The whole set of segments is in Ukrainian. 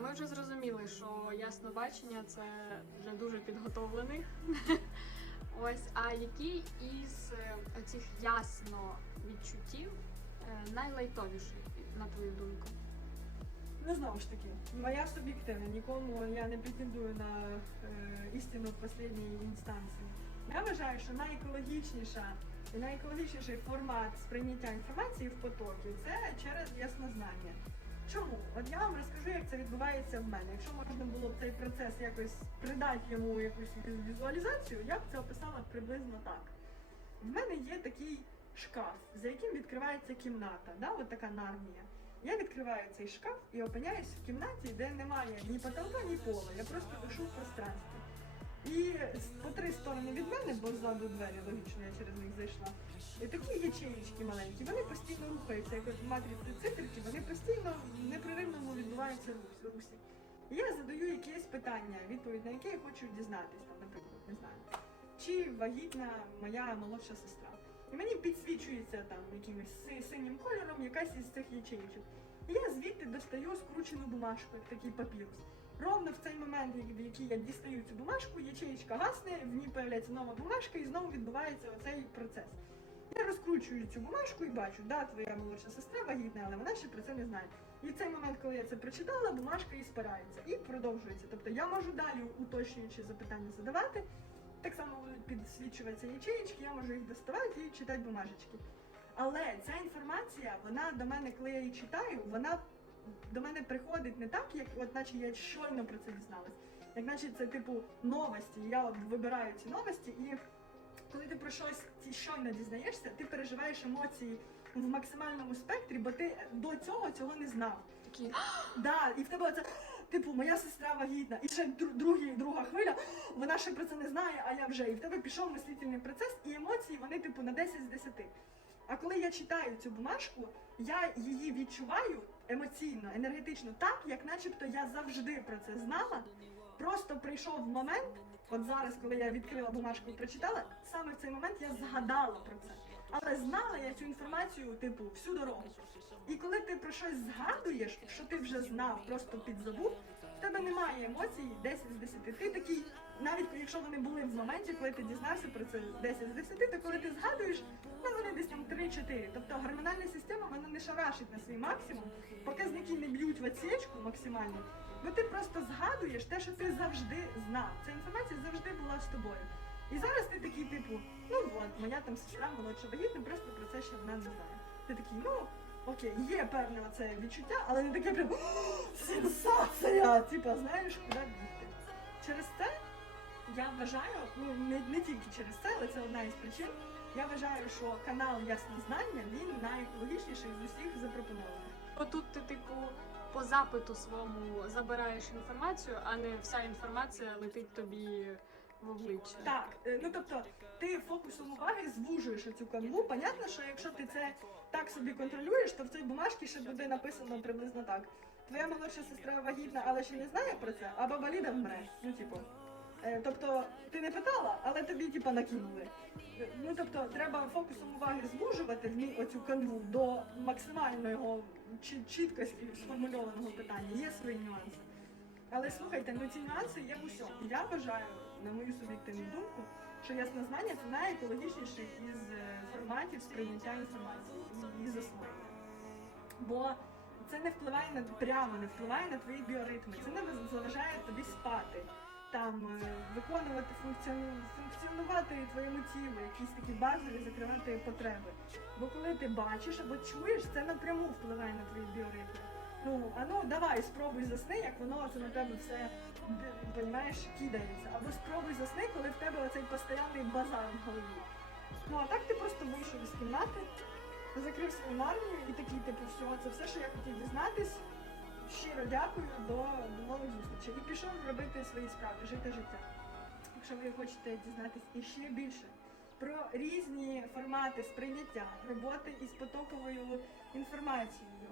ми вже зрозуміли, що ясно бачення це для дуже підготовлених. Ось, а який із е, оцих ясно відчуттів е, найлайтовіший, на твою думку? Ну знову ж таки, моя суб'єктивна, нікому я не претендую на е, істину в останній інстанції. Я вважаю, що найекологічніша найекологічніший формат сприйняття інформації в потокі це через яснознання. Чому? От я вам розкажу, як це відбувається в мене. Якщо можна було б цей процес якось придати йому якусь візуалізацію, я б це описала приблизно так. В мене є такий шкаф, за яким відкривається кімната, да? от така нарнія. Я відкриваю цей шкаф і опиняюсь в кімнаті, де немає ні потолка, ні пола. Я просто дишу в пространстві. І по три сторони від мене, бо ззаду двері, логічно, я через них зайшла. І такі ячеїчки маленькі, вони постійно рухаються, як от матриці циферки, вони постійно в непреривному відбуваються рус- русі. І я задаю якесь питання, відповідь на яке я хочу дізнатися, наприклад, не знаю. Чи вагітна моя молодша сестра? І мені підсвічується там якимось си- синім кольором якась із цих ячеїчок. І я звідти достаю скручену бумажку, такий папірус. Ровно в цей момент, в який я дістаю цю бумажку, ячеїчка гасне, в ній появляється нова бумажка і знову відбувається оцей процес. Я розкручую цю бумажку і бачу, да, твоя молодша сестра вагітна, але вона ще про це не знає. І в цей момент, коли я це прочитала, бумажка і спирається і продовжується. Тобто я можу далі уточнюючи запитання задавати. Так само будуть підсвічуватися ячеїчки, я можу їх доставати і читати бумажечки. Але ця інформація, вона до мене, коли я її читаю, вона до мене приходить не так, як от наче я щойно про це дізналась. Як наче це типу новості. Я от вибираю ці новості, і коли ти про щось щойно дізнаєшся, ти переживаєш емоції в максимальному спектрі, бо ти до цього цього не знав. Такі Да, і в тебе оце, типу, моя сестра вагітна, і ще дру- другі, друга хвиля, вона ще про це не знає, а я вже. І в тебе пішов мислительний процес, і емоції вони, типу, на 10 з 10. А коли я читаю цю бумажку, я її відчуваю емоційно, енергетично, так, як начебто я завжди про це знала. Просто прийшов момент, от зараз, коли я відкрила бумажку і прочитала, саме в цей момент я згадала про це. Але знала я цю інформацію, типу, всю дорогу. І коли ти про щось згадуєш, що ти вже знав, просто підзабув, в тебе немає емоцій 10 з 10. Ти такий, навіть якщо вони були в моменті, коли ти дізнався про це 10 з 10, то коли ти згадуєш, ну вони десь там 3-4. Тобто гормональна система вона не шарашить на свій максимум, показники не б'ють в отсечку максимально. Бо ти просто згадуєш те, що ти завжди знав. Ця інформація завжди була з тобою. І зараз ти такий, типу, ну от, моя там сестра молодша вагітна, просто про це ще вона не знає. Ти такий, ну окей, є певне оце відчуття, але не таке прям сенсація! Типа, знаєш, куди бігти. Через це я вважаю, ну не, не тільки через це, але це одна із причин. Я вважаю, що канал Яснознання він найекологічніший з усіх запропонованих. отут ти, типу, по запиту своєму забираєш інформацію, а не вся інформація летить тобі в обличчя. Так, е, ну тобто ти фокусом уваги звужуєш цю канву. Понятно, що якщо ти це так собі контролюєш, то в цій бумажці ще буде написано приблизно так. Твоя молодша сестра вагітна, але ще не знає про це, а баба Ліда вмре. Ну, типу. Е, Тобто ти не питала, але тобі типа накинули. Ну тобто треба фокусом уваги звужувати в ній оцю канву до максимального чі- чіткості сформульованого питання. Є свої нюанси. Але слухайте, ну ці нюанси є в усьому. Я вважаю, на мою суб'єктивну думку, що яснознання це найекологічніший із е, форматів сприйняття інформації і- засвоєння. Бо це не впливає на прямо, не впливає на твої біоритми, це не заважає тобі спати. Там е, виконувати функціону, функціонувати твоєму тілу, якісь такі базові закривати потреби. Бо коли ти бачиш або чуєш, це напряму впливає на твої біоритми. Ну, а ну давай, спробуй засни, як воно це на тебе все розумієш, кидається. Або спробуй засни, коли в тебе оцей постійний базар в голові. Ну а так ти просто вийшов із кімнати, закрив свою нарнію і такий, типу, все, це все, що я хотів дізнатись. Щиро дякую, до, нових зустрічей. І пішов робити свої справи, жити життя. Якщо ви хочете дізнатись іще більше про різні формати сприйняття, роботи із потоковою інформацією,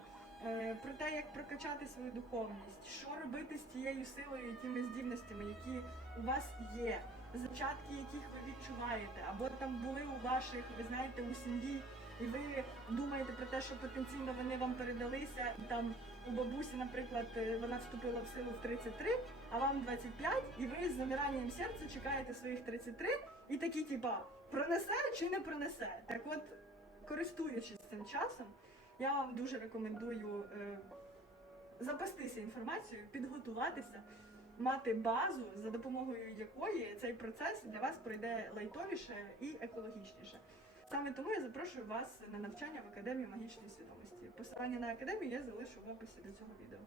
про те, як прокачати свою духовність, що робити з тією силою і тими здібностями, які у вас є, зачатки яких ви відчуваєте, або там були у ваших, ви знаєте, у сім'ї, і ви думаєте про те, що потенційно вони вам передалися, там у бабусі, наприклад, е, вона вступила в силу в 33, а вам 25, і ви з замиранням серця чекаєте своїх 33, і такі, типа, пронесе чи не пронесе. Так от, користуючись цим часом, я вам дуже рекомендую е, запастися інформацією, підготуватися, мати базу, за допомогою якої цей процес для вас пройде лайтовіше і екологічніше. Саме тому я запрошую вас на навчання в Академію магічної свідомості. Посилання на академію я залишу в описі до цього відео.